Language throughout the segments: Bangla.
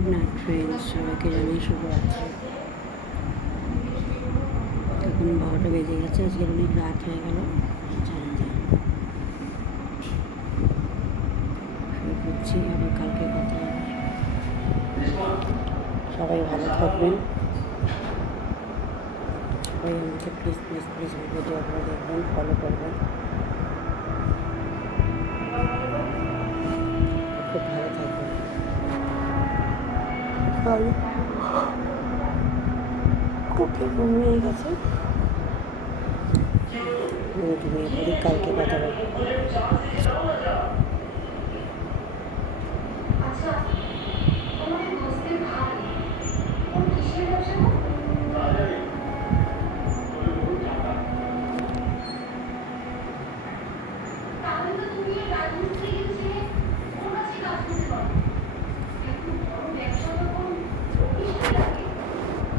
গুড নাইট ফ্রেন্ডস, সবাইকে জানাই শুভরাত্রি। এখন 12টা বেজে গেছে, আজকে অনেক রাত হয়ে গেল। বুঝছি আবার কালকে কথা হবে। সবাই ভালো থাকবেন। সবাই আমাকে প্লিজ প্লিজ প্লিজ ভিডিওগুলো দেখবেন, ফলো করবেন। খুব ভালো থাকবেন। খুবই ঘুমিয়ে গেছে, ঘুমিয়ে পড়ি, কালকে কথা বলবো।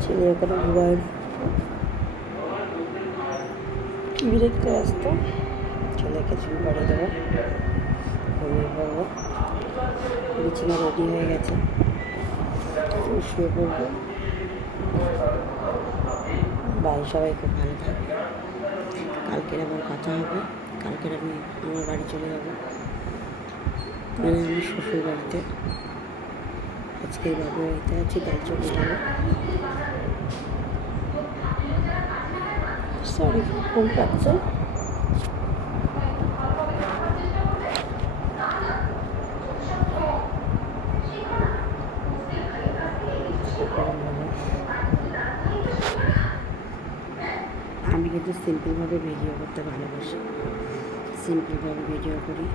ছেলে ওখানে ঘুমায়, টিভি দেখতে আসতো। ছেলেকে চুল করে দেবো, ঘুমিয়ে পড়বো। বিছানা রেডি হয়ে গেছে, শুয়ে পড়বো। বাই, সবাই খুব ভালো থাকবে। কালকের আবার কথা হবে। কালকের আমি আমার বাড়ি চলে যাবো, মানে আমার শ্বশুর বাড়িতে। আজকে বাবুর বাড়িতে আছি, তাই চলে যাবো। সরি, ফোন পাচ্ছে। আমি কিন্তু সিম্পলভাবে ভিডিও করতে ভালোবাসি, সিম্পলভাবে ভিডিও করি।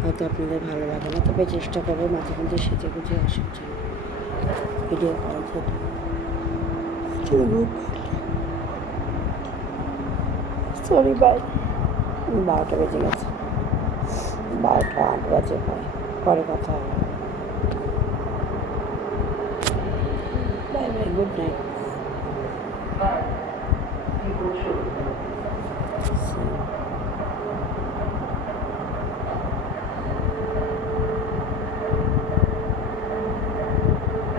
হয়তো আপনাদের ভালো লাগে না, তবে চেষ্টা করবো মাঝে মধ্যে সেজে গুজে আসার জন্য, ভিডিও করার জন্য। Sorry, by. 12টা বেজে গেছে, 12টা 8 বাজে প্রায়। পরে কথা হবে। Bye bye, good night.